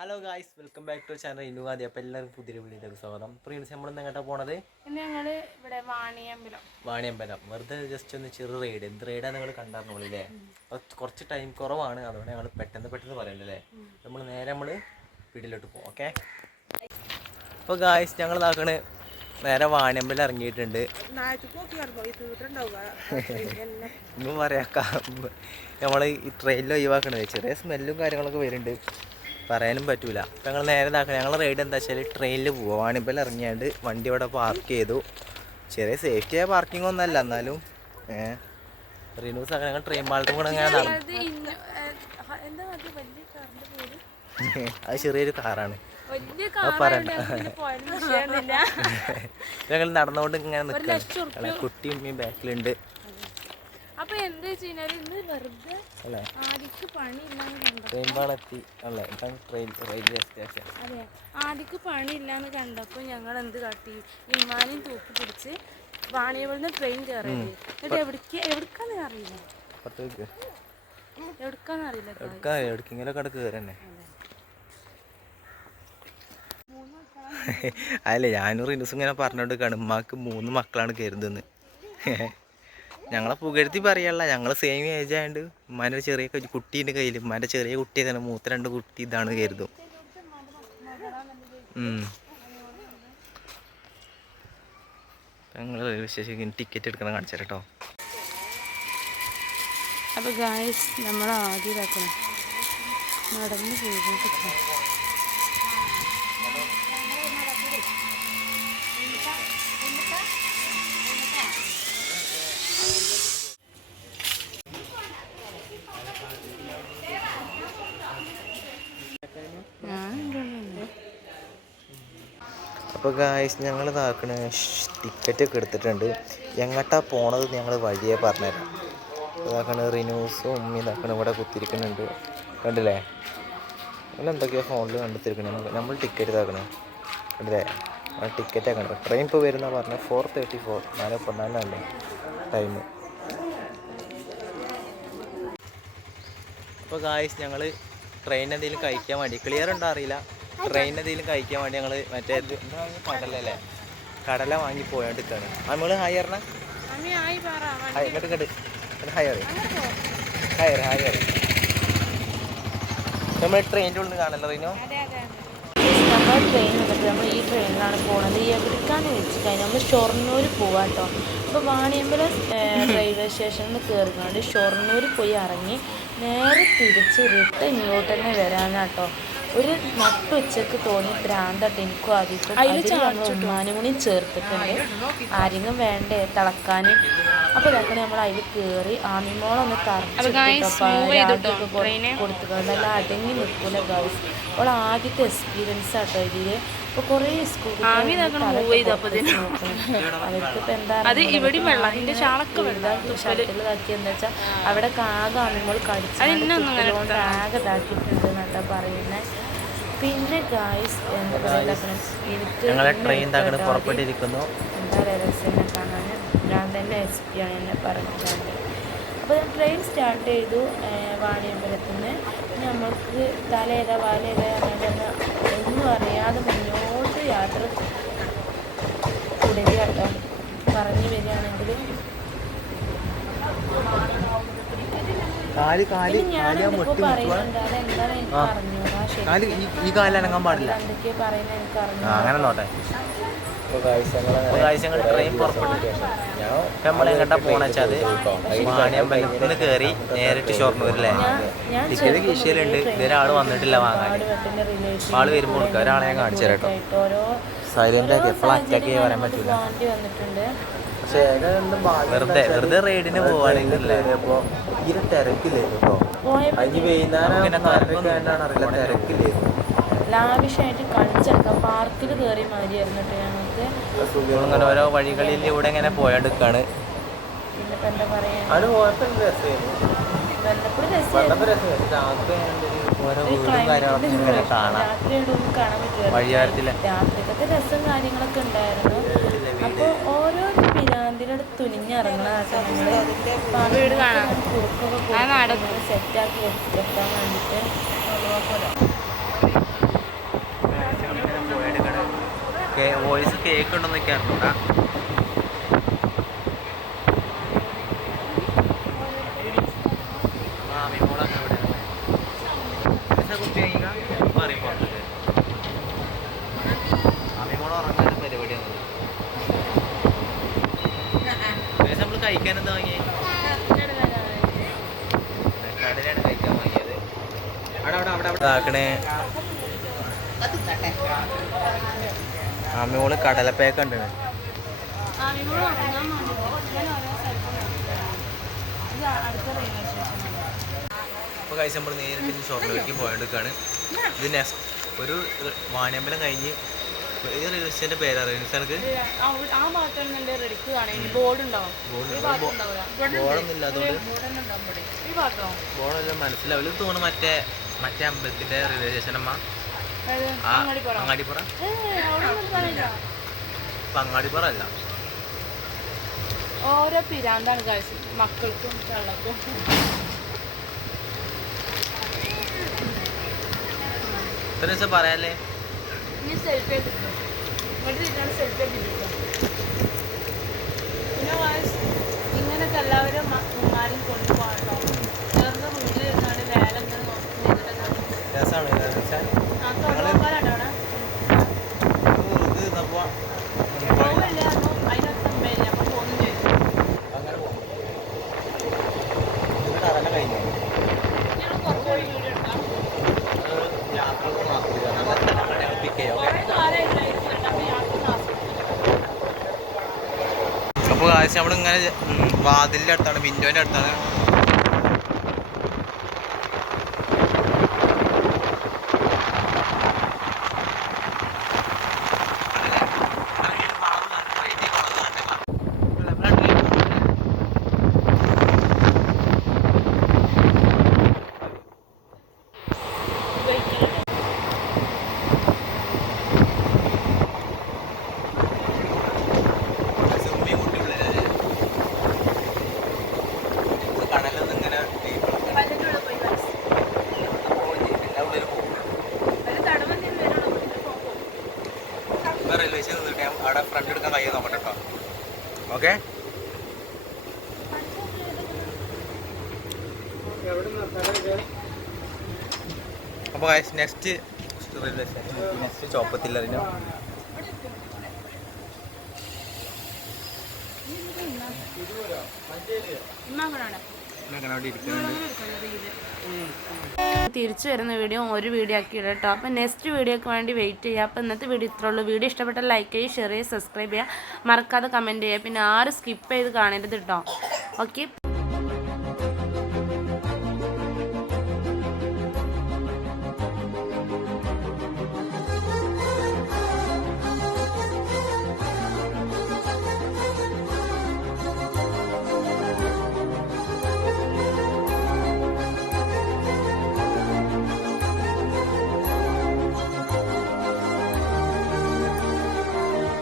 Hello guys, welcome back to channel ഇന്നുവാദി. അപ്പോൾ എല്ലാവർക്കും പുതിയ വീഡിയോയിലേക്ക് സ്വാഗതം. പ്രീവിയസ് നമ്മളിന്ന് എങ്ങോട്ടാ പോണത്? ഞങ്ങൾ ഇവിടെ വാണിയമ്പലം വെറുതെ ജസ്റ്റ് ഒന്ന് ചെറു റൈഡ്. എന്ത് റൈഡാണ് നിങ്ങൾ കണ്ടായിരുന്നോളില്ലേ? അപ്പോൾ കുറച്ച് ടൈം കുറവാണ്, അതുകൊണ്ട് ഞങ്ങൾ പെട്ടെന്ന് പറയണ്ടല്ലേ. നമ്മൾ വീട്ടിലോട്ട് പോകും. ഓക്കെ, അപ്പോൾ ഗായ്സ് ഞങ്ങൾ ഇതാക്കണ് നേരെ വാണിയമ്പലം ഇറങ്ങിയിട്ടുണ്ട്. ഒന്നും പറയാക്കാം, നമ്മൾ ഈ ട്രെയിനിൽ ഒഴിവാക്കണത് ചെറിയ സ്മെല്ലും കാര്യങ്ങളൊക്കെ വരുന്നുണ്ട്, പറയാനും പറ്റൂല. അപ്പം ഞങ്ങൾ നേരെ ഇതാക്കണം. ഞങ്ങൾ റൈഡ് എന്താ വെച്ചാൽ ട്രെയിനിൽ പോവുക. വാണിയമ്പലം ഇറങ്ങിയാണ്ട് വണ്ടി ഇവിടെ പാർക്ക് ചെയ്തു. ചെറിയ സേഫ്റ്റി ആയ പാർക്കിംഗ് ഒന്നല്ല, എന്നാലും റിനൂസ് അങ്ങനെ ഞങ്ങൾ ട്രെയിൻ പാളത്തും കൂടെ അങ്ങനെ നടന്നു. അത് ചെറിയൊരു കാറാണ്, പറയണ്ട. ഞങ്ങൾ നടന്നുകൊണ്ട് ഇങ്ങനെ നിൽക്കുക. കുട്ടിയും ഈ ബാക്കിലുണ്ട്. അപ്പൊ എന്താ വെച്ചാൽ ഇന്ന് വെറുതെ ആദിക്ക് പണിയില്ലാന്ന് കണ്ടപ്പോ ഞങ്ങൾ എന്ത് കാട്ടി, ഇമ്മാനെയും തൂക്കി പിടിച്ച് വാണിയമ്പലന്ന് ട്രെയിൻ കയറി. എന്നിട്ട് എവിടേക്കാന്ന് അറിയില്ല, അല്ലേ ഞാനും റിനൂസ് ഇങ്ങനെ പറഞ്ഞോണ്ടിരിക്കാണ്, ഉമ്മാക്ക് 3 മക്കളാണ് കരുതുന്നത്. ഞങ്ങളെ പുകഴ്ത്തി പറയല്ല, ഞങ്ങൾ സെയിം ഏജ് ആയതുകൊണ്ട് ഉമ്മാൻ്റെ ചെറിയ കുട്ടീൻ്റെ കയ്യിൽ, ഉമ്മാൻ്റെ ചെറിയ കുട്ടി തന്നെ, മൂത്ത 2 കുട്ടി ഇതാണ് കരുതും. ഞങ്ങൾ വിശേഷം ടിക്കറ്റ് എടുക്കണം, കാണിച്ചു കേട്ടോ. അപ്പോൾ ഗായ്സ് നമ്മൾ ആദ്യം ഇതാക്കണം, നടന്ന് പോയിട്ട് അപ്പോൾ ഗായ്സ് ഞങ്ങൾ ഇതാക്കണ ടിക്കറ്റൊക്കെ എടുത്തിട്ടുണ്ട്. എങ്ങോട്ടാ പോണത് ഞങ്ങൾ വഴിയെ പറഞ്ഞുതരാം. ഇതാക്കണ റിനൂസും ഉമ്മി ഇതാക്കണ ഇവിടെ കുത്തിരിക്കുന്നുണ്ട്, കണ്ടില്ലേ? അങ്ങനെ എന്തൊക്കെയോ ഫോണിൽ കണ്ടെത്തിരിക്കണേ. നമ്മൾ ടിക്കറ്റ് ഇതാക്കണേ, കണ്ടില്ലേ? ടിക്കറ്റ് ആക്കണം. ട്രെയിൻ ഇപ്പോൾ വരുന്ന പറഞ്ഞാൽ 4:34, 4:14 ടൈം. അപ്പോൾ ഗായ്സ് ഞങ്ങൾ ട്രെയിൻ എന്തെങ്കിലും കഴിക്കാൻ വേണ്ടി, ക്ലിയർ ഉണ്ടോ അറിയില്ല, ട്രെയിൻ എന്തെങ്കിലും കഴിക്കാൻ വേണ്ടി ഞങ്ങൾ മറ്റേ കടലല്ലേ, കടല വാങ്ങി പോയോണ്ടിരിക്കുകയാണ്. നമ്മൾ ഹായ് പറഞ്ഞ ഇങ്ങോട്ട് ഹായ് നമ്മൾ ട്രെയിനിൻ്റെ ഉള്ളിൽ കാണല്ലോ റീനോ. നമ്മൾ ട്രെയിൻ എടുത്തിട്ട് നമ്മൾ ഈ ട്രെയിനിലാണ് പോകുന്നത്. എവിടേക്കാന്ന് വെച്ച് കഴിഞ്ഞാൽ നമ്മൾ ഷൊർണൂർ പോവാം കേട്ടോ. അപ്പോൾ വാണിയമ്പലം റെയിൽവേ സ്റ്റേഷനിൽ നിന്ന് കയറിക്കൊണ്ട് ഷൊർണൂർ പോയി ഇറങ്ങി നേരെ തിരിച്ച് റിട്ടേൺ ഇങ്ങോട്ട് തന്നെ വരാനാട്ടോ. ഒരു നട്ടുച്ചക്ക് തോന്നി ഭ്രാന്തട്ട് എനിക്കും ആദ്യം. അതിൽ നമ്മൾ ഉമ്മാനും കൂടി ചേർത്തിട്ടുണ്ട്, ആരെങ്കിലും വേണ്ടേ തിളക്കാനും. അപ്പോൾ ഇതൊക്കെ നമ്മൾ അതിൽ കയറി ആമിമോളൊന്ന് കൊടുത്തിട്ടുണ്ട്. നല്ല അടങ്ങി നിൽക്കൂല ഗൈസ്. അവൾ ആദ്യത്തെ എക്സ്പീരിയൻസ് ആട്ടോ ഇതിൽ. അപ്പോൾ കുറേ അവർക്കിപ്പോൾ എന്താ ഷട്ടിലാക്കി എന്താ വെച്ചാൽ അവിടെ ആകെ ആമിമോൾ കടിച്ചുകൊണ്ട് ആകെ ഇതാക്കിയിട്ടുണ്ട് എന്നട്ടാ പറയുന്നത്. പിന്നെ ഗായ്സ് എന്താ പറയുക, എനിക്ക് പുറപ്പെട്ടിരിക്കുന്നു. എന്താ പറയുക, രസം കാണാൻ ഞാൻ തന്നെ SP ആണ് എന്നെ പറഞ്ഞിട്ടുണ്ട്. അപ്പോൾ ട്രെയിൻ സ്റ്റാർട്ട് ചെയ്തു വാണിയമ്പലത്തിൽ നിന്ന്. നമ്മൾക്ക് തലേതാ വാലേതാ അങ്ങനെ ഒന്നും അറിയാതെ മുന്നോട്ട് യാത്ര തുടരുകയാട്ടോ. പറഞ്ഞു വരികയാണെങ്കിൽ ഞാനെന്തൊക്കെ പറയുന്നുണ്ട്, അതെന്താണ് എനിക്ക് അറിഞ്ഞൂടാ. എന്തൊക്കെയാ പറയുന്നത് എനിക്ക് അറിഞ്ഞു. ട്രെയിൻ പുറപ്പെട്ടു. നമ്മൾ എങ്ങോട്ടാ പോണെച്ചാൽ വാണിയമ്പലത്തിൽ നിന്ന് കയറി നേരിട്ട് ഷൊർണൂരില്ലേ. ടിക്കറ്റ് കീശയിലുണ്ട്, ഇതൊരാൾ വന്നിട്ടില്ല വാങ്ങാൻ. ആള് വരുമ്പോൾ കൊടുക്കുക. ഒരാളെ ഞാൻ കാണിച്ചു തരാം കേട്ടോ. സൈലന്റ് ആക്കി എപ്പോഴും അറ്റാക്ക് ചെയ്യാൻ പറയാൻ പറ്റില്ല. പക്ഷേ വെറുതെ റൈഡിന് പോവാണെങ്കിൽ അപ്പോൾ ഈ തിരക്കില്ലായിരുന്നു കേട്ടോ. അതിന് വൈകുന്നേരം അറിയില്ല, തിരക്കില്ലായിരുന്നു. ലാവിഷായിട്ട് കളിച്ചെടുക്കാം. പാർക്കിൽ കയറി മാതിരിയായിരുന്നു കേട്ടോ ഞങ്ങൾക്ക്. അങ്ങനെ ഓരോ വഴികളിലൂടെ ഇങ്ങനെ പോയെടുക്കാണ്. പിന്നിപ്പോൾ എന്താ പറയുക, രാത്രിക്കത്തെ രസം കാര്യങ്ങളൊക്കെ ഉണ്ടായിരുന്നു. അപ്പോൾ ഓരോ പിരാന്തിനടുത്ത് തുനിഞ്ഞിറങ്ങണ സമയത്ത് കുറുക്കൊക്കെ സെറ്റാക്കി വെക്കാൻ വേണ്ടിയിട്ട് ബോയ്സ് കേക്ക് ഉണ്ടെന്നൊക്കെ അറിഞ്ഞൂടാ. മാമിമോളൊക്കെ എവിടെയാണ് കുട്ടി പറയും പുറത്തേക്ക്. മാമിമോൾ ഉറങ്ങാൻ പരിപാടിയാണ്. നമ്മൾ കഴിക്കാൻ എന്താ വാങ്ങിയേ? കടലാണ് കഴിക്കാൻ വാങ്ങിയത്. മാമിമോള് കടലപ്പേക്ക ഉണ്ട്. അപ്പോൾ കഴിച്ച് നമ്മൾ നേരിട്ട് ഷൊർണൂർക്ക് പോയെടുക്കുകയാണ്. ഇത് നെക്സ്റ്റ് ഒരു വാണിയമ്പലം കഴിഞ്ഞ് ഈ റെയിൽവേ സ്റ്റേഷൻ്റെ പേരറിയാം എനിക്ക്. ബോർഡൊന്നും ഇല്ലാത്തതുകൊണ്ട് ബോർഡെല്ലാം മനസ്സിലാവില്ല. ഇത് തോന്നുന്നു മറ്റേ അമ്പലത്തിൻ്റെ റെയിൽവേ സ്റ്റേഷൻ അമ്മ അങ്ങാടിപ്പുറ. ഇപ്പം അങ്ങാടിപ്പുറ അല്ല, ഓരോ പിരാന്താണ് കഴിച്ച് മക്കൾക്കും വെള്ളക്കും. ഇത്ര ദിവസം പറയാല്ലേ. ഇനി സെൽഫി എടുക്കും, സെൽഫി എടുക്കും. പിന്നെ ഇങ്ങനൊക്കെ എല്ലാവരും മാറി കൊണ്ടുപോകട്ടോ. ചേർന്ന് വീട്ടിലിരുന്നാണ് വേല ഇങ്ങനെ രസമാണ്. അപ്പോൾ കാഴ്ച നമ്മളിങ്ങനെ വാതിലിൻ്റെ അടുത്താണ്, വിൻഡോൻ്റെ അടുത്താണ്. റെയിൽവേ സ്റ്റേഷൻ നിന്നിട്ട് അവിടെ ഫ്രണ്ട് എടുക്കാൻ കഴിയാൻ നോക്കട്ടെ കേട്ടോ. ഓക്കെ, അപ്പോൾ നെക്സ്റ്റ് റെയിൽവേ സ്റ്റേഷൻ നെക്സ്റ്റ് ചോപ്പത്തില്ലറിഞ്ഞോ. തിരിച്ചു വരുന്ന വീഡിയോ ഒരു വീഡിയോ ആക്കി ഇടാം കേട്ടോ. അപ്പം നെക്സ്റ്റ് വീഡിയോക്ക് വേണ്ടി വെയിറ്റ് ചെയ്യുക. അപ്പോൾ ഇന്നത്തെ വീഡിയോ ഇത്രേ ഉള്ളൂ. വീഡിയോ ഇഷ്ടപ്പെട്ടാൽ ലൈക്ക് ചെയ്യുക, ഷെയർ ചെയ്യുക, സബ്സ്ക്രൈബ് ചെയ്യുക, മറക്കാതെ കമൻറ്റ് ചെയ്യുക. പിന്നെ ആരും സ്കിപ്പ് ചെയ്ത് കാണരുത് കേട്ടോ. ഓക്കെ.